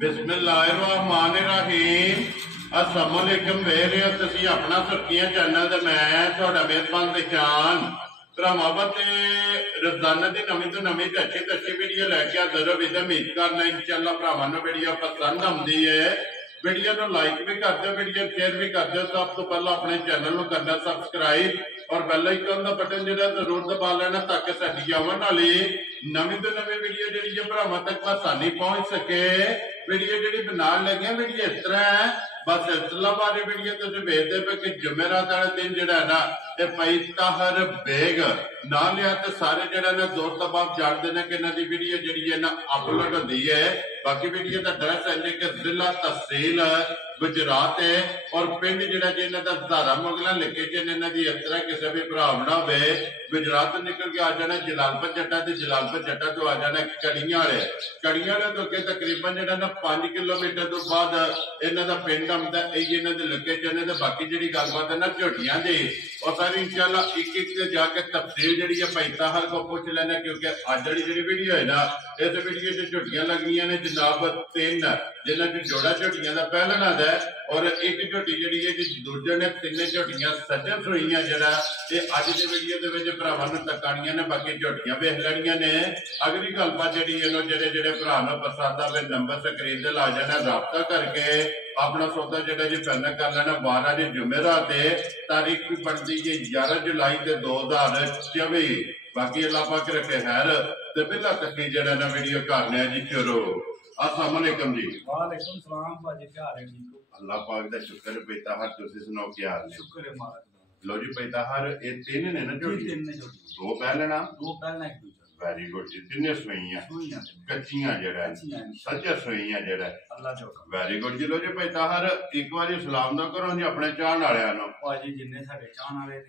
बिस्मिल्लाहिर्रहमानिर्रहीम। अस्सलाम वालेकुम। वेख रहे हो तुसीं अपना सुर्खियां चैनल ते मैं तुहाडा मेजबान निशान भरावां ते रोजाना की नवीं तो नवीं ते अच्छी वीडियो लैके हाजिर हो। उम्मीद करना इंशाअल्लाह भरावां नूं वीडियो पसंद आउंदी है। वीडियो को लाइक भी कर दो, वीडियो शेयर भी कर दो। सब तो पहला अपने चैनल को करना सबसक्राइब और बेल आइकन का बटन जो जरूर दबा लेना ताकि साडी आवन वाली नवीं तो नवीं वीडियो जी भरावां तक आसानी पहुंच सके। वीडियो जी बनाने लगे वीडियो इस तरह है, बस इस्लामाबादी वीडियो तुम वेखते पे कि जुमेरात वाले दिन जो ना ये पई ताहर बेग ना लिया तो सारे जो ना जोर तबाब जानते हैं कि इन्होंने वीडियो जी है ना अपलोड होती है। बाकी वीडियो का एड्रैस है जी कि जिला तहसील गुजरात है और पिंड जो जी इन्हों का धारा मुगला लिखे कि इन्हों की इस तरह किसी भी भरा ना हो गुजरात तो निकल के आ जाना जलालपुर जट्टा तो जलालपुर जट्टा तो आ जाना कड़ियां वाले तो अगे तकरीबन जो ना 5 किलोमीटर तो बाद इन्हों का पिंड आंदा इन्हों के लोकेशन है। बाकी जी गलबात है ना झोटियां की और सारी इंशाल्लाह एक जाके तफसील जी है भाई ताहर को पूछ लेना क्योंकि अज वाली जी वीडियो है ना इस वीडियो च झोटियां लगियां ने जनाब 3 जिन्हों च जोड़ा झोटियां का पहला नाद है और एक झोटी जी है दूजे ने 3 झोटियां सज्जन सुईयां जरा अज की वीडियो के भरावां नूं तकानियां ने। बाकी झोटियां वेख लैनियां ने। अगली गलबात जी जेडे भरा पसंद आवे नंबर स्क्रीन से ला जाना, राबता करके अपना सौदा जो जी फाइनल कर लेना। 12 जी जुमेरात तारीख भी बनती है 11 जुलाई 2024। बाकी अल्लाह पाक रखे खैर ते बिला तकी जड़ा ना वीडियो करने जी शुरू। अस्सलाम वालेकुम जी। वालेकुम सलाम भाजी, क्या हाल है? ठीक हो? अल्लाह पाक दा शुक्र है। बेताहर तुसी सुनाओ क्या हाल है? शुक्र है मालिक दा। लो जी बेताहर ये 3 ने ना जोड़ी? 3 ने जोड़ी। 2 पहलना 2 पहलना एक दूसरा। वेरी गुड जी। 3 सुईयां कच्चियां जड़ा सच्चा सुईयां जड़ा अल्लाह जो वेरी गुड जी। लो जी बेताहर एक बार सलाम ना करो जी अपने चाहण वालियां नूं। भाजी जिन्ने साडे चाहण वाले ने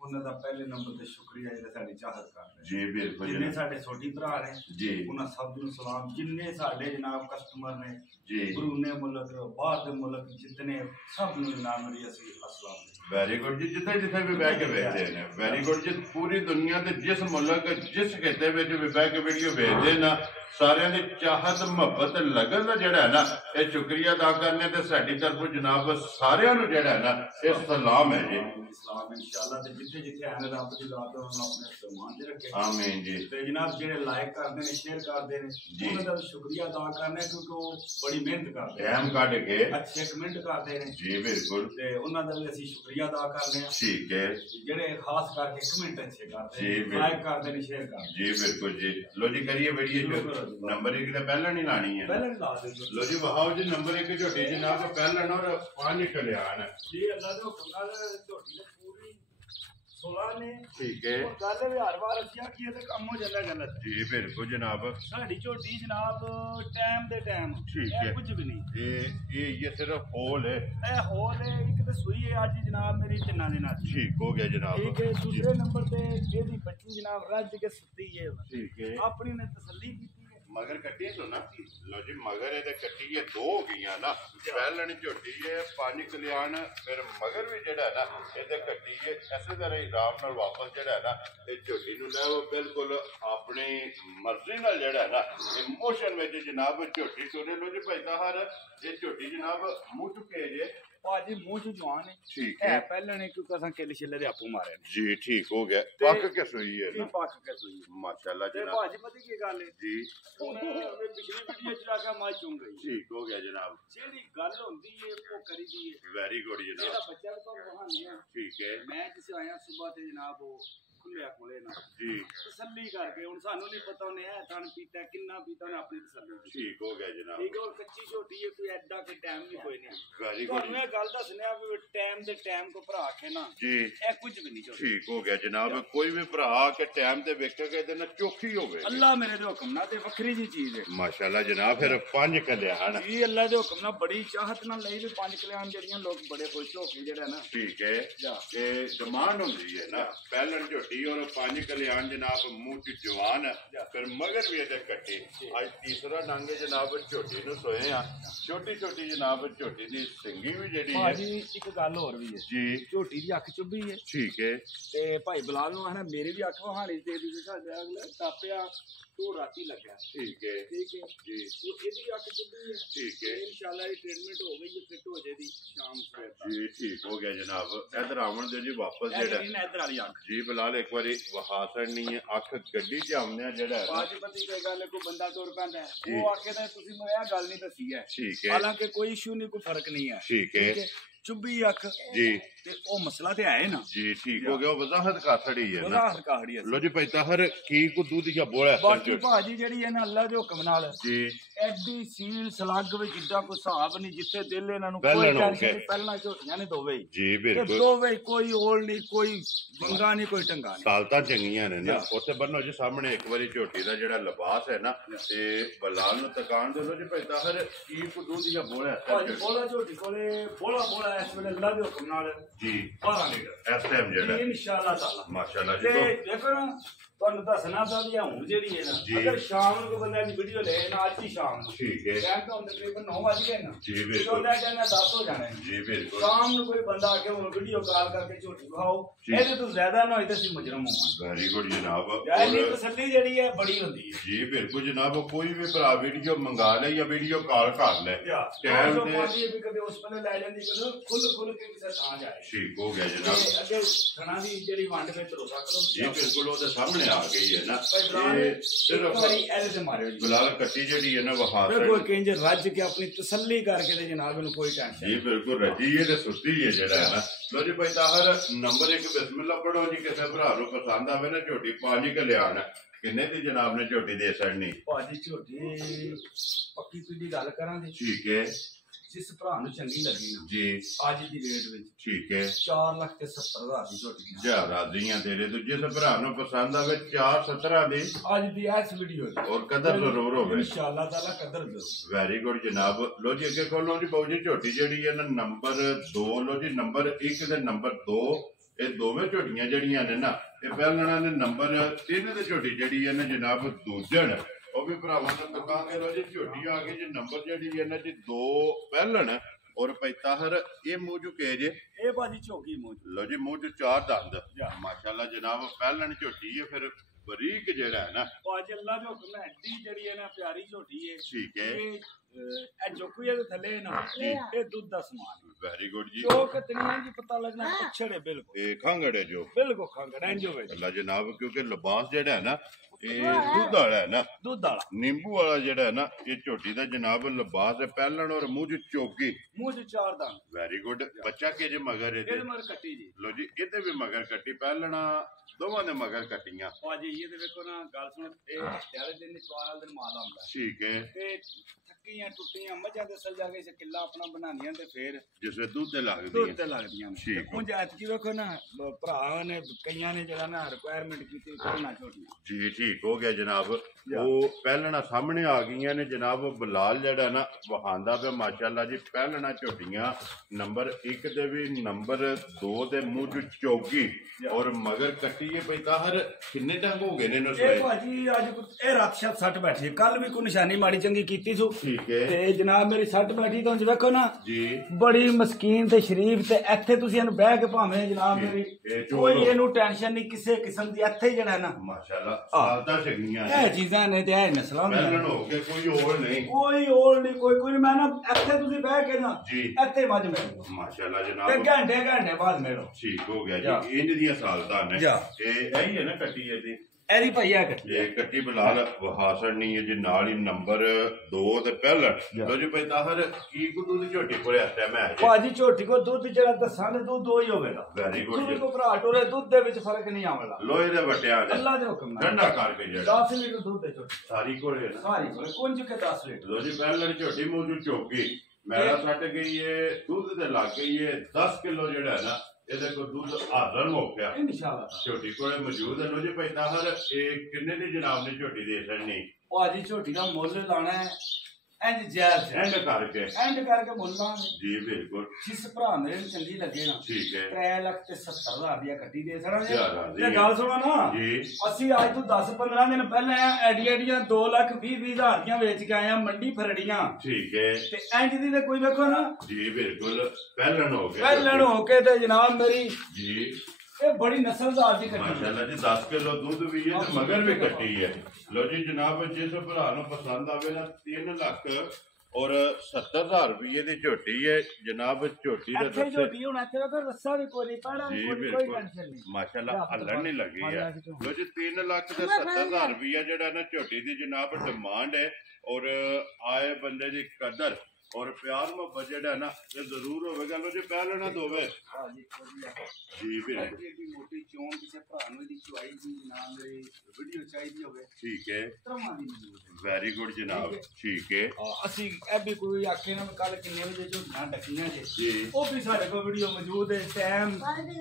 उन्हां दा पहले नंबर ते शुक्रिया जेड़ा साडी चाहत कर रहे जी। बिल्कुल जिन्ने साडे छोटी भरा ने जी उन्हां सब नूं सलाम। जिन्ने साडे जनाब कस्टमर ने जी बरूने मुल्क बाहर दे मुल्क जितने सब नूं जनाब मेरी असली अस्सलाम। वेरी गुड जी। जिथे जिथे भी बह के वेखते हैं वेरी गुड जी। पूरी दुनिया के जिस मुल्क जिस खिते में भी बह के वीडियो भेजते ना सारे की चाहत मुहब्बत लगन का जड़ा है ना ये शुक्रिया अदा करने ते साडी तरफों जनाब सारे जड़ा है ना ये सलाम है जी। सलाम इंशाअल्लाह ते जिथे जिथे आने रब दी दात उन्होंने अपने समान दे रखे आमीन जी। ते जनाब जेडे लाइक करते हैं शेयर करते हैं उन्हां दा शुक्रिया अदा करना क्योंकि वो बड़ी मेहनत करते हैं, टाइम कढ के अच्छे कमेंट करते हैं जी। बिल्कुल ते उन्हां दा भी असि शुक्रिया अदा करने हैं। ठीक है जेडे खास करके कमेंट अच्छे करते हैं लाइक करते हैं शेयर करते हैं जी। बिल्कुल जी। लो जी करिए वीडियो नंबर 1 का पहला नहीं लानी है पहले ला दे। लो जी वहाओ जी नंबर 1 झोटी जनाब पहला और 5 कल्याण जी। अल्लाह दे हुक्म नाल झोटी पूरी 16 ने ठीक है गल भी हर बार अच्छा की ते काम हो जांदा गलत जी। बिल्कुल जनाब साडी झोटी जनाब टाइम दे टाइम ठीक है कुछ भी नहीं ये सिर्फ होल है एक तो सुई है आज जनाब मेरी 3 दिन ठीक हो गया जनाब। ठीक है दूसरे नंबर पे एदी बच्ची जनाब रज के सुती है ठीक है अपनी ने तसल्ली की मगर कट्टी तो ना। लो जी मगर ये कट्टी है 2 हो गई ना पहलण झोटी है 5 कल्याण फिर मगर भी जड़ा ना ये कट्टी है इस तरह ही आराम नाल वापस जड़ा ना ये झोटी नूं लै बिल्कुल अपनी मर्जी नाल जड़ा ना इमोशन में जनाब झोटी सुने। लो जी भाई ताहर ये झोटी जनाब मुंह चुके जे भाजी मुंह च जवान है ठीक है पहले ने क्योंकि असा किल छिले दे आपू मारे जी। ठीक हो गया पक के सोई है ना पक के सोई माशाल्लाह जनाब। भाजी पता की गल है जी हुन पिछली वीडियो च आके मां चुंग गई ठीक हो गया जनाब। जेडी गल होंदी है वो करी दी है वेरी गुड जनाब। जेड़ा बच्चा तो बहाने है ठीक है मैं जिसे आया सुबह ते जनाब वो खुलिया खोले ना जी तसल्ली करके हुन सानू नहीं पता उन्हें है तन पीता किन्ना पीता ने अपनी तसल्ली ठीक हो गया जनाब। ठीक है और कच्ची छोटी है कोई एडा के टाइम नहीं कोई नहीं वेरी गुड गल दसने टाइम दे टाइम को भरा के ना जी ए कुछ भी नहीं ठीक हो गया जनाब। कोई भी भरा के टाइम ते वेखेगा ते ना चौखी होवे अल्लाह मेरे दे हुक्म ना ते वखरी जी चीज है माशाल्लाह जनाब। फिर 5 कल्याण जी अल्लाह दे हुक्म ना बड़ी चाहत ना लई भी 5 कल्याण जड़ियां लोग बड़े खुश हो के जेड़ा ना ठीक है ये डिमांड होंदी है ना पहलन झोटी ਝੋਟੀ ਔਰ 5 ਕਲਿਆਣ ਜਨਾਬ ਮੂੰਹ ਚ ਜਵਾਨ ਫਿਰ ਮਗਰ ਵੀ ਇਹਦੇ ਕੱਟੇ ਅੱਜ ਤੀਸਰਾ ਨੰਗ ਜਨਾਬ ਝੋਟੀ ਨੂੰ ਸੋਏ ਆ ਛੋਟੀ ਛੋਟੀ ਜਨਾਬ ਝੋਟੀ ਦੀ ਸਿੰਗੀ ਵੀ ਜਿਹੜੀ ਹੈ ਭਾਜੀ ਇੱਕ ਗੱਲ ਹੋਰ ਵੀ ਹੈ ਜੀ ਝੋਟੀ ਦੀ ਅੱਖ ਚੁੱਭੀ ਹੈ ਠੀਕ ਹੈ ਤੇ ਭਾਈ ਬਲਾਲ ਨੂੰ ਆਖਣਾ ਮੇਰੀ ਵੀ ਅੱਖ ਵਹਾਣੀ ਤੇ ਦੀ ਸਾਡਾ ਅਗਲਾ ਟਾਪਿਆ ਤੂੰ ਰਾਤੀ ਲੱਗਿਆ ਠੀਕ ਹੈ ਜੀ ਉਹ ਇਹਦੀ ਅੱਖ ਚੁੱਭੀ ਹੈ ਠੀਕ ਹੈ ਇਨਸ਼ਾਅੱਲਾ ਇਹ ਟ੍ਰੀਟਮੈਂਟ ਹੋ ਗਈ ਫਿੱਟ ਹੋ ਜਾਏਗੀ ਸ਼ਾਮ ਸਵੇਰ ਜੀ ਠੀਕ ਹੋ ਗਿਆ ਜਨਾਬ ਇਧਰ ਆਵਣ ਦੇ ਜੀ ਵਾਪਸ ਜਿਹੜਾ ਇਧਰ ਵਾਲੀ ਅੱਖ ਜੀ ਬਲਾਲ ਇੱਕ ਵਾਰੀ ਵਹਾਸਣ ਨਹੀਂ ਹੈ ਅੱਖ ਗੱਡੀ ਚ ਆਉਂਦਿਆਂ ਜਿਹੜਾ ਬਾਜਪਤੀ ਕੋਈ ਗੱਲ ਕੋਈ ਬੰਦਾ ਤੁਰ ਪੈਂਦਾ ਉਹ ਆਖੇ ਤਾਂ ਤੁਸੀਂ ਮੈਨੂੰ ਇਹ ਗੱਲ ਨਹੀਂ ਦੱਸੀ ਹੈ ਠੀਕ ਹੈ ਹਾਲਾਂਕਿ ਕੋਈ ਇਸ਼ੂ ਨਹੀਂ ਕੋਈ ਫਰਕ ਨਹੀਂ ਹੈ ਠੀਕ ਹੈ ਚੁੱਭੀ ਅੱਖ ਜੀ ਤੇ ਉਹ ਮਸਲਾ ਤੇ ਹੈ ਨਾ ਜੀ ਠੀਕ ਹੋ ਗਿਆ ਉਹ ਵਜ਼ਾਹਤ ਕਾਥੜੀ ਹੈ ਨਾ ਵਜ਼ਾਹਤ ਕਾਹੜੀ ਹੈ ਲੋ ਜੀ ਭਾਈ ਤਾਹਰ ਕੀ ਕੋ ਦੁੱਧ ਜਾਂ ਬੋਲਾ ਬਾਕੀ ਭਾਜੀ ਜਿਹੜੀ ਹੈ ਨਾ ਅੱਲਾ ਦੇ ਹੁਕਮ ਨਾਲ ਜੀ ਐਡੀ ਸੀਲ ਸਲੱਗ ਵਿੱਚ ਜਿੱਦਾਂ ਕੋਈ ਹਿਸਾਬ ਨਹੀਂ ਜਿੱਥੇ ਦਿਲ ਇਹਨਾਂ ਨੂੰ ਕੋਈ ਟੈਨਸ਼ਨ ਨਹੀਂ ਪਹਿਲਾਂ ਝੋਟੀਆਂ ਨੇ ਦੋਵੇਂ ਜੀ ਬਿਲਕੁਲ ਦੋਵੇਂ ਕੋਈ ਓਲ ਨਹੀਂ ਕੋਈ ਬੰਗਾ ਨਹੀਂ ਕੋਈ ਟੰਗਾ ਨਹੀਂ ਸਾਲਤਾਂ ਚੰਗੀਆਂ ਨੇ ਨਾ ਉੱਥੇ ਬੰਨੋ ਜੀ ਸਾਹਮਣੇ ਇੱਕ ਵਾਰੀ ਝੋਟੀ ਦਾ ਜਿਹੜਾ ਲਿਬਾਸ ਹੈ ਨਾ ਤੇ ਬਲਾਲ ਨੂੰ ਤਕਾਨ ਦੇ ਲੋ ਜੀ ਭਾਈ ਤਾਹਰ ਕੀ ਕੋ ਦੁੱਧ ਜਾਂ ਬੋਲਾ ਬੋਲਾ ਝੋਟੀ ਕੋਲੇ ਬੋਲਾ ਇਸ ਵੇਲੇ ਅੱਲਾ ਦੇ ਹੁਕਮ ਨਾਲ ਜੀ 12 ਲੀਟਰ ਇਸ ਟਾਈਮ ਜਿਹੜਾ ਇਨਸ਼ਾਅੱਲਾ ਤਾਲਾ ਮਾਸ਼ਾਅੱਲਾ ਜੀ ਤੇ ਦੇਖੋ ਨਾ ਤੁਹਾਨੂੰ ਦੱਸਣਾ ਤਾਂ ਵੀ ਹੁਣ ਜਿਹੜੀ ਹੈ ਨਾ ਅਗਰ ਸ਼ਾਮ ਨੂੰ ਕੋਈ ਬੰਦਾ ਦੀ ਵੀਡੀਓ ਲੈ ਨਾ ਅੱਜ ਹੀ ਸ਼ਾਮ ਨੂੰ ਠੀਕ ਹੈ ਟਾਈਮ ਤਾਂ ਹੁੰਦਾ ਤਕਰੀਬਨ 9 ਵਜ ਗਏ ਨਾ ਜੀ ਬਿਲਕੁਲ ਕਹਿੰਦਾ 10 ਹੋ ਜਾਣੇ ਜੀ ਬਿਲਕੁਲ ਸ਼ਾਮ ਨੂੰ ਕੋਈ ਬੰਦਾ ਆ ਕੇ ਹੁਣ ਵੀਡੀਓ ਕਾਲ ਕਰਕੇ ਝੋਟੀ ਵਿਖਾਓ ਇਹਦੇ ਤੋਂ ਜ਼ਿਆਦਾ ਨਾ ਹੋਏ ਤਾਂ ਅਸੀਂ ਮੁਜਰਮ ਹੋਵਾਂਗੇ ਵੈਰੀ ਗੁੱਡ ਜਨਾਬ ਯਾਨੀ ਤਸੱਲੀ ਜਿਹੜੀ ਹੈ ਬੜੀ ਹੁੰਦੀ ਹੈ ਜੀ ਬਿਲਕੁਲ ਜਨਾਬ ਕੋਈ ਵੀ ਭਰਾ ਵੀਡੀਓ ਮੰਗਾ ਲੈ ਜਾਂ ਵੀਡੀਓ ਕਾਲ ਕਰ ਲੈ ਟਾਈਮ ਤੇ ਵੀ ਕਦੇ ਉਸ ਵੇਲੇ ਲੈ ਜਾਂਦੀ ਕਦੇ ਖੁੱਲ ਕੇ ਕਿਸੇ ਥਾਂ ਜਾਏ ਠੀਕ ਹੋ ਗਿਆ ਜਨਾਬ ਅੱਗੇ ਥਣਾ ਦੀ ਜਿਹੜੀ ਵੰਡ ਵਿੱਚ ਭਰੋਸਾ ਕਰੋ ਜੀ ਬਿਲਕੁਲ ਉਹਦੇ ਸਾਹਮਣੇ ਆ ਗਈ ਹੈ ਨਾ ਸਿਰਫ ਇਹਦੇ ਤੇ ਮਾਰਿਓ ਜੀ ਬਲਾਲ ਕੱਟੀ ਜਿਹੜੀ ਹੈ ਨਾ ਵਹਾ ਬਿਲਕੁਲ ਕਿੰਜ ਰੱਜ ਕੇ ਆਪਣੀ ਤਸੱਲੀ ਕਰਕੇ ਤੇ ਜਨਾਬ ਨੂੰ ਕੋਈ ਟੈਨਸ਼ਨ ਜੀ ਬਿਲਕੁਲ ਰੱਜੀ ਹੈ ਤੇ ਸੁੱਤੀ ਹੈ ਜਿਹੜਾ ਹੈ ਨਾ ਲੋ ਜੀ ਭਾਈ ਤਾਹਰ ਨੰਬਰ 1 ਬਿਸਮਿਲ੍ਲਾ ਪੜੋ ਜੀ ਕਿਸੇ ਭਰਾ ਨੂੰ ਪਸੰਦ ਆਵੇ ਨਾ ਝੋਟੀ 5 ਕਲਿਆਣ ਕਿੰਨੇ ਦੀ ਜਨਾਬ ਨੇ ਝੋਟੀ ਦੇ ਛੜਨੀ ਭਾਜੀ ਝੋਟੀ ਪੱਕੀ ਦੀ ਗੱਲ ਕਰਾਂਗੇ ਠੀਕ ਹੈ ਜਿਸ ਭਰਾ ਨੂੰ ਚੰਗੀ ਲੱਗੀ ਨਾ ਜੀ ਅੱਜ ਦੀ ਰੇਟ ਵਿੱਚ ਠੀਕ ਹੈ 4,70,000 ਦੀ ਝੋਟੀ ਜਾ ਰਾਜ਼ੀਆਂ ਤੇਰੇ ਤੋਂ ਜਿਸ ਭਰਾ ਨੂੰ ਪਸੰਦ ਆਵੇ 417 ਦੀ ਅੱਜ ਦੀ ਇਸ ਵੀਡੀਓ ਔਰ ਕਦਰ ਜ਼ਰੂਰ ਹੋਵੇ ਇਨਸ਼ਾਅੱਲਾ ਤਾਲਾ ਕਦਰ ਜ਼ਰੂਰ ਵੈਰੀ ਗੁੱਡ ਜਨਾਬ ਲੋ ਜੀ ਅੱਗੇ ਕੋਲੋਂ ਜੀ ਬਾਊ ਜੀ ਝੋਟੀ ਜਿਹੜੀ ਹੈ ਨਾ ਨੰਬਰ 2 ਲੋ ਜੀ ਨੰਬਰ 1 ਤੇ ਨੰਬਰ 2 ਇਹ ਦੋਵੇਂ ਝੋਟੀਆਂ ਜਿਹੜੀਆਂ ਨੇ ਨਾ ਇਹ ਪਹਿਲਾਂ ਨੇ ਨੰਬਰ 3 ਤੇ ਝੋਟੀ ਜਿਹੜੀ ਹੈ ਨਾ ਜਨਾਬ ਦੂਜਣ ਉਹ ਵੀ ਭਰਾਵਾਂ ਨੂੰ ਦਿਖਾਵਾਂਗੇ ਲੋ ਜੀ ਝੋਟੀ ਆ ਗਈ ਜੀ ਨੰਬਰ ਜਿਹੜੀ ਹੈ ਨਾ ਜੀ 2 ਪਹਿਲਣ ਔਰ ਪੈਤਾਹਰ ਇਹ ਮੂੰਹ ਚੁਕੇ ਜੇ ਇਹ ਭਾਜੀ ਝੋਕੀ ਮੂੰਹ ਲੋ ਜੀ ਮੂੰਹ ਚ 4 ਦੰਦ ਮਾਸ਼ਾਅੱਲਾ ਜਨਾਬ ਪਹਿਲਣ ਝੋਟੀ ਹੈ ਫਿਰ ਬਰੀਕ ਜਿਹੜਾ ਹੈ ਨਾ ਭਾਜੀ ਅੱਲਾ ਦੇ ਹੁਕਮ ਨਾਲ ਐਡੀ ਜਿਹੜੀ ਹੈ ਨਾ ਪਿਆਰੀ ਝੋਟੀ ਹੈ ਠੀਕ ਹੈ ਇਹ ਜੋਕੂਏ ਦੇ ਥੱਲੇ ਨਾ ਇਹ ਦੁੱਧ ਦਾ ਸਮਾਨ ਵੈਰੀ ਗੁੱਡ ਜੀ ਚੋਕ ਤਨੀਆਂ ਜੀ ਪਤਾ ਲੱਗਣਾ ਪੁੱਛੜੇ ਬਿਲਕੁਲ ਇਹ ਖੰਗੜੇ ਜੋ ਬਿਲਕੁਲ ਖੰਗੜਾ ਇੰਜੋ ਵੇ ਅੱਲਾ ਜਨਾਬ ਕਿਉਂਕਿ ਲਿਬਾਸ ਜਿਹੜਾ ਹੈ ਨਾ ਇਹ ਦੁੱਧ ਵਾਲਾ ਹੈ ਨਾ ਦੁੱਧ ਵਾਲਾ ਨਿੰਬੂ ਵਾਲਾ ਜਿਹੜਾ ਹੈ ਨਾ ਇਹ ਝੋਟੀ ਦਾ ਜਨਾਬ ਲਿਬਾਸ ਹੈ ਪਹਿਲਣ ਔਰ ਮੂੰਹ ਚ ਚੋਗੀ ਮੂੰਹ ਚ 4 ਦੰਦ ਵੈਰੀ ਗੁੱਡ ਬੱਚਾ ਕੇ ਜੇ ਮਗਰ ਇਹਦੇ ਮਗਰ ਕੱਟੀ ਜੀ ਲੋ ਜੀ ਇਹਦੇ ਵੀ ਮਗਰ ਕੱਟੀ ਪਹਿਲਣਾ ਦੋਵਾਂ ਦੇ ਮਗਰ ਕੱਟੀਆਂ ਭਾਜੀ ਇਹ ਤੇ ਵੇਖੋ ਨਾ ਗੱਲ ਸੁਣ ਇਹ ਹਫਤੇ ਦਿਨ ਚਵਾਰਾਂ ਦਿਨ ਮਾਲ ਆਉਂਦਾ ਠੀਕ ਹੈ ਤੇ ਥੱਕੀਆਂ ਟੁੱਟੀਆਂ ਮੱਝਾਂ ਦੇ ਸਲ ਜਾ ਕੇ ਕਿੱਲਾ ਆਪਣਾ ਬਣਾਉਂਦੀਆਂ ਤੇ ਫੇਰ ਜਿਸ ਵੇ ਦੁੱਧ ਤੇ ਲੱਗਦੀਆਂ ਦੁੱਧ ਤੇ ਲੱਗਦੀਆਂ ਉਂਝ ਐਤਕੀ ਵੇਖੋ ਨਾ ਭਰਾ ਨੇ ਕਈਆਂ ਨੇ ਜਿਹੜਾ ਨਾ ਰਿਕੁਆਇਰਮੈਂਟ ਕੀਤੀ ਕਰਨਾ ਝੋਟੀਆਂ ਜੀ ਠੀਕ ਹੋ ਗਿਆ ਜਨਾਬ ਉਹ ਪਹਿਲਣਾ ਸਾਹਮਣੇ ਆ ਗਈਆਂ ਨੇ ਜਨਾਬ ਬਲਾਲ ਜਿਹੜਾ ਨਾ ਵਹਾਂਦਾ ਪਿਆ ਮਾਸ਼ਾਅੱਲਾ ਜੀ ਪਹਿਲਣਾ ਝੋਟੀਆਂ ਨੰਬਰ 1 ਦੇ ਵੀ ਨੰਬਰ 2 ਦੇ ਮੂੰਹ ਚ ਚੌਗੀ ਔਰ ਮਗਰ ਕੱਟੀਏ ਪਈ ਤਾਹਰ ਕਿੰਨੇ ਟੰਗ ਹੋ ਗਏ ਨੇ ਇਹਨੂੰ ਇਹ ਭਾਜੀ ਅੱਜ ਇਹ ਰਾਤ ਸ਼ਾਤ ਸੱਟ ਬੈਠੀ ਕੱਲ ਵੀ ਕੋਈ ਨਿਸ਼ਾਨੀ ਮਾੜੀ ਚੰਗੀ ਕੀਤੀ ਸੂ ਠੀਕ ਹੈ ਤੇ ਜਨਾਬ ਮੇਰੀ ਸੱਟ ਬੈਠੀ ਤਾਂ ਵੇਖੋ ਨਾ ਜੀ ਬੜੀ ਮਸਕੀਨ ਤੇ ਸ਼ਰੀਫ ਤੇ ਇੱਥੇ ਤੁਸੀਂ ਇਹਨੂੰ ਬਹਿ ਕੇ ਭਾਵੇਂ ਜਨਾਬ ਮੇਰੀ ਕੋਈ ਇਹਨੂੰ ਟੈਨਸ਼ਨ ਨਹੀਂ ਕਿਸੇ ਕਿਸਮ ਦੀ ਇੱਥੇ ਜਿਹੜਾ ਨਾ ਮਾਸ਼ਾਅੱਲਾ ਸਾਲਤਾ ਚੰਗੀਆਂ ਇਹ ਚੀਜ਼ਾਂ ਨੇ ਤੇ ਇਹ ਨਸਲਾਂ ਪਹਿਲਣ ਹੋ ਕੇ ਕੋਈ ਹੋਰ ਨਹੀਂ ਕੋਈ ਹੋਰ ਨਹੀਂ ਕੋਈ ਮੈਂ ਨਾ ਇੱਥੇ ਤੁਸੀਂ ਬਹਿ ਕੇ ਨਾ ਜੀ ਇੱਥੇ ਮੱਝ ਮਿਲੋ ਮਾਸ਼ਾਅੱਲਾ ਤੇ ਜਨਾਬ ਘੰਟੇ ਬਾਅਦ ਮਿਲੋ ਠੀਕ ਹੋ ਗਿਆ ਜੀ ਇੰਜ ਦੀਆਂ ਸਾਲਤਾਂ ਨੇ ਇਹ ਇਹੀ ਹੈ ਨਾ ਕੱਟੀ ਇਹਦੀ ਇਹਦੀ ਭਈਆ ਕੱਟੀ ਇਹ ਕੱਟੀ ਬਲਾਲ ਵਹਾਸਣ ਨਹੀਂ ਹੈ ਜੀ ਨਾਲ ਹੀ ਨੰਬਰ 2 ਤੇ ਪਹਿਲਣ ਲੋ ਜੀ ਭਾਈ ਤਾਹਰ ਕੀ ਕੋ ਦੁੱਧ ਝੋਟੀ ਕੋਲੇ ਆਟਾ ਮੈਂ ਭਾਜੀ ਝੋਟੀ ਕੋ ਦੁੱਧ ਜਿਹੜਾ ਦੱਸਾਂ ਤੇ ਦੁੱਧ ਦੋ ਹੀ ਹੋਵੇਗਾ ਵੈਰੀ ਗੁੱਡ ਦੁੱਧ ਕੋ ਭਰਾ ਟੋਰੇ ਦੁੱਧ ਦੇ ਵਿੱਚ ਫਰਕ ਨਹੀਂ ਆਵੇਗਾ ਲੋਹੇ ਦੇ ਵਟਿਆਂ ਨੇ ਅੱਲਾ ਦੇ ਹੁਕਮ ਨਾਲ ਠੰਡਾ ਕਰਕੇ ਜਿਹੜਾ 10 ਲੀਟਰ ਦੁੱਧ ਦੇ ਝੋਟੀ ਸਾਰੀ ਕੋਲੇ ਨਾ ਸਾਰੀ ਕੋਲੇ ਕੁੰਜ ਕੇ 10 ਲੀਟਰ ਲੋ ਜੀ ਪਹਿਲਣ ਝੋਟੀ ਮੂੰਹ ਚੋਕੀ ਮੇਰਾ ਸੱਟ ਗਈ ਏ ਦੁੱਧ ਤੇ ਲੱਗ ਗਈ ਏ 10 ਕਿਲੋ ਜਿਹੜਾ ਹੈ ਨਾ ਇਹਦੇ ਕੋਲ ਦੁੱਧ ਹਾਜ਼ਰ ਹੋ ਗਿਆ ਇਨਸ਼ਾਅੱਲਾ ਝੋਟੀ ਕੋਲੇ ਮੌਜੂਦ ਹੈ ਲੋ ਜੀ ਭਾਈ ਤਾਹਰ ਇਹ ਕਿੰਨੇ ਦੀ ਜਨਾਬ ਨੇ ਝੋਟੀ ਦੇ ਛੜਨੀ ਭਾਜੀ ਝੋਟੀ ਦਾ ਮੁੱਲ ਲਾਣਾ ਹੈ ਇੰਜ ਜਾਇਜ਼ ਐਂਡ ਕਰਕੇ ਮੁੱਲ ਲਾਂਗੇ ਜੀ ਬਿਲਕੁਲ ਜਿਸ ਭਰਾ ਮੇਰੇ ਨੂੰ ਚੰਗੀ ਲੱਗੇ ਨਾ ਠੀਕ ਹੈ 3,70,000 ਦੀ ਕੱਟੀ ਦੇ ਸਕਣਾ ਜੀ ਤੇ ਗੱਲ ਸੁਣੋ ਨਾ ਜੀ ਅਸੀਂ ਅੱਜ ਤੋਂ 10-15 ਦਿਨ ਪਹਿਲਾਂ ਐਡੀਆਂ 2,20,000 ਦੀਆਂ ਵੇਚ ਕੇ ਆਏ ਆ ਮੰਡੀ ਫਰੜੀਆਂ ਠੀਕ ਹੈ ਤੇ ਇੰਜ ਦੀ ਤੇ ਕੋਈ ਵੇਖੋ ਨਾ ਜੀ ਬਿਲਕੁਲ ਪਹਿਲਣ ਹੋ ਕੇ ਤੇ ਜਨਾਬ ਮੇਰੀ ਜੀ ਇਹ ਬੜੀ ਨਸਲਦਾਰ ਦੀ ਕੱਟੀ ਮਾਸ਼ਾਅੱਲਾ ਜੀ 10 ਕਿਲੋ ਦੁੱਧ ਵੀ ਹੈ ਤੇ ਮਗਰ ਵੀ ਕੱਟੀ ਹੈ ਲੋ ਜੀ ਜਨਾਬ ਜਿਸ ਭਰਾ ਨੂੰ ਪਸੰਦ ਆਵੇ ਨਾ 3 ਲੱਖ ਔਰ 70,000 ਰੁਪਏ ਦੀ ਝੋਟੀ ਹੈ ਜਨਾਬ ਝੋਟੀ ਦਾ ਇੱਥੇ ਝੋਟੀ ਹੁਣ ਇੱਥੇ ਵੇਖੋ ਰੱਸਾ ਵੀ ਕੋਈ ਨਹੀਂ ਪਾੜਾ ਵੀ ਕੋਈ ਟੈਨਸ਼ਨ ਨਹੀਂ ਮਾਸ਼ਾਅੱਲਾ ਹੱਲਣ ਨਹੀਂ ਲੱਗੀ ਹੈ ਲੋ ਜੀ 3 ਲੱਖ ਤੇ 70,000 ਰੁਪਏ ਜਿਹੜਾ ਨਾ ਝੋਟੀ ਦੀ ਜਨਾਬ ਡਿਮਾਂਡ ਹੈ ਔਰ ਆਏ ਬੰਦੇ ਦੀ ਕਦਰ और प्यार मोहब्बत जेड़ा ना ये जरूर होवेगा लो जी पहले ना दोवे हां जी जी बिल्कुल मोटी चोन किसे भरा नु दी चुआई दी नाम मेरी वीडियो चाहिदी होवे ठीक है वेरी गुड जनाब ठीक है ਅਸੀਂ ਇਹ ਵੀ ਕੋਈ ਆਖੇ ਨਾ ਕੱਲ ਕਿੰਨੇ ਵਜੇ ਝੋਟੀਆਂ ਡੱਕੀਆਂ ਜੀ ਉਹ ਵੀ ਸਾਡੇ ਕੋਲ ਵੀਡੀਓ ਮੌਜੂਦ ਹੈ ਟਾਈਮ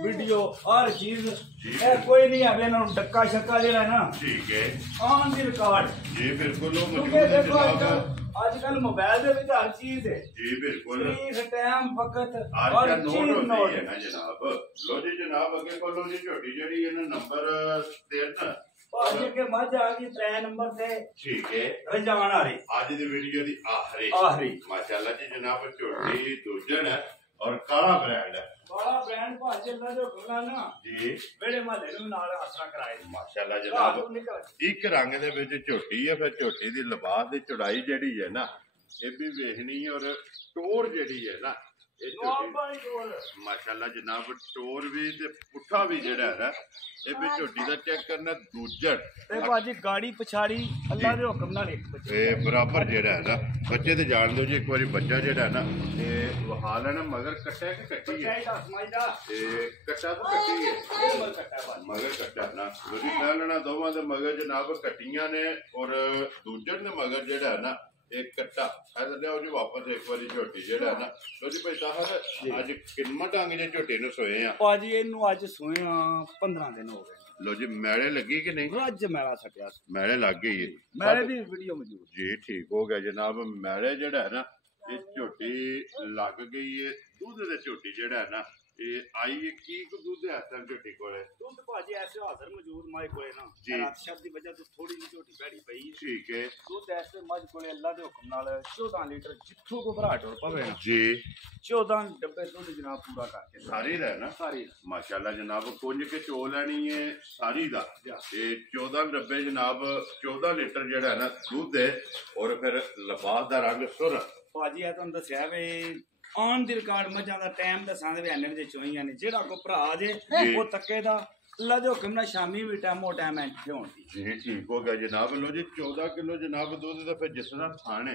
ਵੀਡੀਓ ਹਰ ਚੀਜ਼ ਇਹ ਕੋਈ ਨਹੀਂ ਆਵੇ ਨਾ ਡੱਕਾ ਸ਼ੱਕਾ ਜਿਹੜਾ ਨਾ ਠੀਕ ਹੈ ਆਨ ਦੀ ਰਿਕਾਰਡ ਜੀ ਬਿਲਕੁਲ ਉਹ ਮੌਜੂਦ ਹੈ ਜਨਾਬ आजकल मोबाइल दे विच हर चीज है जी बिल्कुल टाइम वक्त और चीज नोट है ना जनाब लो जी जनाब अगे कोलो जी छोटी जेडी है ना नंबर 3 आज के मज आ गई 3 नंबर से ठीक है रजान आ रही आज दी वीडियो दी आखिरी माशाल्लाह जी जनाब छोटी दूजन है और काला ब्रांड है काला ब्रांड भाजी अल्लाह जो खुला ना जी बेड़े महल्ले नु नाल आसरा कराए माशाल्लाह जनाब एक रंग दे विच झोटी है फिर झोटी दी लिबास दी चौड़ाई जेडी है ना ये भी वेखनी और टोर जेडी है ना माशाल्लाह जनाब टोर भी ते पुठा भी जेड़ा है ये भी झोटी दा चेक करना दूजड़ ते भाजी गाड़ी पछाड़ी अल्लाह दे हुक्म नाल एक बच्चे बराबर जेड़ा है ना बच्चे ते जान दो जी एक बारी बच्चा जेड़ा है ना ते वहा लेना मगर कट्टा के कट्टी है ते कट्टा तो कट्टी है मगर कट्टा ना वरी कह लेना दोवां दे मगर जनाब कट्टियां ने और दूजड़ ने मगर जेड़ा है ना एक कट्टा लियाओ जी वापस एक बारी झोटी जेड़ा है ना लो जी भाई ताहर आज किन्ना ढंग जे झोटी नु सोए आ भाजी इनु आज सोए आ 15 दिन हो गए लो जी मैले लगी कि नहीं आज मैला सटिया मैले लग गई है मैले दी वीडियो मौजूद जी ठीक हो गया जनाब मैले जेड़ा है ना ये झोटी लग गई है दूध दे झोटी जेड़ा है ना ये आई है की को दूध है असर झोटी कोले दूध भाजी ऐसे हाजिर मौजूद माई कोले ना रात शब दी वजह तो थोड़ी सी झोटी बैठी पई है ठीक है दूध ऐसे मज कोले अल्लाह दे हुक्म नाल 14 लीटर जिथों को भरा टोर पवे जी 14 डब्बे दूध जनाब पूरा करके सारी दा ना सारी माशाल्लाह जनाब कुंज के चो लेनी है सारी दा ये 14 डब्बे जनाब 14 लीटर जेड़ा है ना दूध है और फिर लिबास दा रंग सुर भाजी है तुहानू दस्सिया वे ऑन दी रिकॉर्ड मजां दा टाइम दसां दे एने वजे चोईयां ने जेड़ा को भरा जे वो तक्के दा अल्लाह दे हुक्म नाल शामी भी टाइम एंट्री होंदी जी ठीक हो गया जनाब लो जी 14 किलो जनाब दूध दा फिर जिस तरह खाने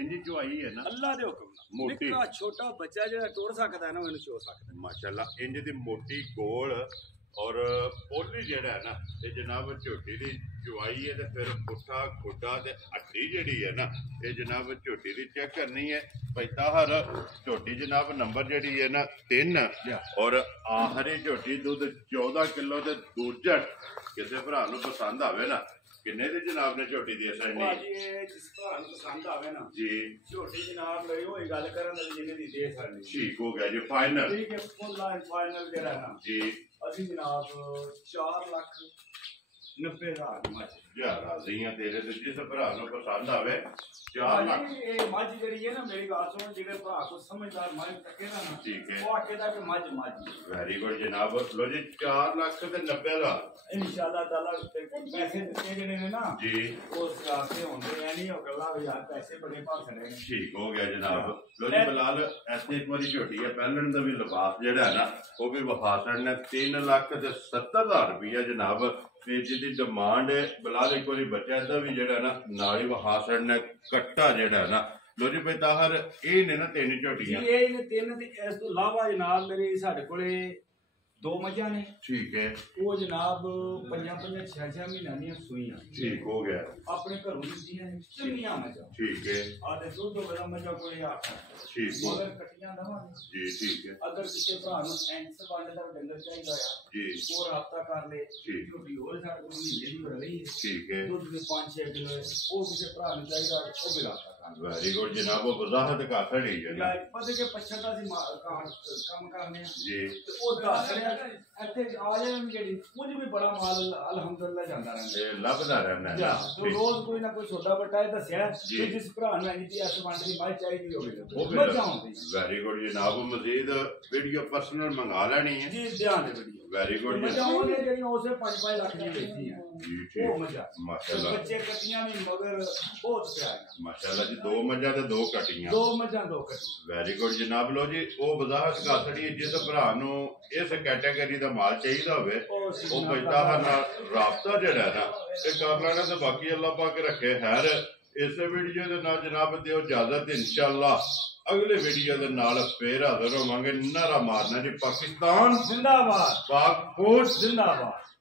इंजी चुआई है ना अल्लाह दे हुक्म मोटी निक्का छोटा बच्चा जेड़ा टोर सकदा है ना ओनू चो सकदा माशाल्लाह इंज दी मोटी गोल और पोली जेड़ा है ना ये जनाब झोटी दी चुआई है ते फिर पुट्ठा खुड्डा ते हड्डी जेड़ी है ना ये जनाब झोटी दी चेक करनी है भाई ताहर झोटी जनाब नंबर जेड़ी है ना 3 और आखिरी झोटी दूध 14 किलो ते दूजड़ किसी भरा नूं पसंद आवे ना किन्ने दी जनाब ने झोटी दी असां भाजी जिस भरा नूं पसंद आवे ना जी झोटी जनाब मेरी होई गल करन दी जिन्ने दी दे सकदी ठीक हो गया जी फाइनल ठीक है फुल लाइन फाइनल जेड़ा है ना जी अभी जनाब 4,90,000 मज राजी हैं तेरे ते जिस भरा नूं पसंद आवे 4 लाख ये मज जेड़ी है ना मेरी बात सुनो जेड़े भरा को समझदार मज तके ना ठीक है वो आके दा कि मज वेरी गुड जनाब लो जी 4,90,000 इंशाल्लाह ताला पैसे दिते जेड़े ने ना जी उस रास्ते होंदे नहीं हो गल्ला यार पैसे बड़े भासने ठीक हो गया जनाब लो जी बिलाल ऐसे एक बारी झोटी है पहलन दा भी लिबास जेड़ा है ना वो भी वफा ने 3,70,000 रुपया जनाब ते जिहदी डिमांड है बिलाल एक बारी बच्चा दा भी जेड़ा ना नाली वफा ने कट्टा जेड़ा है ना लो जी भाई ताहर ये ने ना 3 झोटियां ये ने 3 दी इस तो इलावा जनाब मेरे साडे कोले 2 मझां ने ठीक है वो जनाब 5-5 6-6 महीना दी सुईयां ठीक हो गया अपने घरों दियां चंगियां मझां ठीक है आदे दूध वाला मझां कोले 8 ठीक है मगर कटियां दवांगे जी ठीक है अगर किसी भरा नूं एंस वंड दा डंगर चाहिदा है जी वो राब्ता कर ले ठीक झोटी होर साडे कोल महीने दी हो रही है ठीक है दूध दे 5-6 किलो वो किसी भरा नूं चाहिदा वो भी राब्ता कर ਵੈਰੀ ਗੁੱਡ ਜਨਾਬ ਉਹ ਵਜ਼ਾਹਤ ਕਰ ਛੜੀ ਹੈ ਨਾ ਪਤਾ ਕਿ ਪਛਤਾ ਸੀ ਕੰਮ ਕਰਨੇ ਜੀ ਤੇ ਉਹ ਦੱਸ ਰਿਹਾ ਇੱਥੇ ਆ ਜਾਣ ਜਿਹੜੀ ਕੁਝ ਵੀ ਬੜਾ ਮਾਲ ਅਲਹਮਦੁਲਿਲਾ ਜਾਂਦਾ ਰਹਿੰਦਾ ਇਹ ਲੱਭਦਾ ਰਹਿੰਦਾ ਜਾਂ ਰੋਜ਼ ਕੋਈ ਨਾ ਕੋਈ ਛੋਟਾ ਵੱਡਾ ਦੱਸਿਆ ਕਿ ਜਿਸ ਭਰਾ ਨੂੰ ਇੰਨੀ ਦੀ ਇਸ ਵੰਡ ਦੀ ਮਾਈ ਚਾਹੀਦੀ ਹੋਵੇ ਮੱਝਾਂ ਹੁੰਦੀ ਵੈਰੀ ਗੁੱਡ ਜਨਾਬ ਮਜ਼ੀਦ ਵੀਡੀਓ ਪਰਸਨਲ ਮੰਗਾ ਲੈਣੀ ਹੈ ਜੀ ਧਿਆਨ ਦੇ ਵੀਡੀਓ ਵੈਰੀ ਗੁੱਡ ਮੱਝਾਂ ਉਹਨੇ ਜਿਹੜੀਆਂ ਉਸੇ 5-5 ਲੱਖ ਦੀ ਵੇਚੀਆਂ ਜੀ ਠੀਕ ਉਹ ਮੱਝਾਂ ਮਾਸ਼ਾਅੱਲਾ ਬੱਚੇ ਕੱਟੀਆਂ ਵੀ ਮਗਰ ਬਹੁਤ ਪਿਆਰੀਆਂ ਮਾਸ਼ਾਅੱਲਾ ਜੀ 2 ਮੱਝਾਂ ਤੇ 2 ਕੱਟੀਆਂ 2 ਮੱਝਾਂ 2 ਕੱਟੀਆਂ ਵੈਰੀ ਗੁੱਡ ਜਨਾਬ ਲੋ ਜੀ ਉਹ ਵਜ਼ਾਹਤ ਕਰ ਛੜੀ ਜਿਸ ਭਰਾ ਨੂੰ ਇਸ ਕੈਟਾਗਰੀ ਦਾ ਮਾਲ ਚਾਹੀਦਾ ਹੋਵੇ ਉਹ ਪੈਦਾ ਨਾਲ ਰਾਬਤਾ ਜਿਹੜਾ ਨਾ ਇਹ ਕਰ ਲੈਣਾ ਤੇ ਬਾਕੀ ਅੱਲਾਹ ਪਾਕ ਰੱਖੇ ਖੈਰ ਇਸੇ ਵੀਡੀਓ ਦੇ ਨਾਲ ਜਨਾਬ ਦਿਓ ਇਜਾਜ਼ਤ ਇਨਸ਼ਾਅੱਲਾ ਅਗਲੇ ਵੀਡੀਓ ਦੇ ਨਾਲ ਫੇਰ ਹਾਜ਼ਰ ਹੋਵਾਂਗੇ ਨਾਰਾ ਮਾਰਨਾ ਜੀ ਪਾਕਿਸਤਾਨ ਜ਼ਿੰਦਾਬਾਦ ਪਾਕ ਫੌਜ ਜ਼ਿੰਦਾਬਾਦ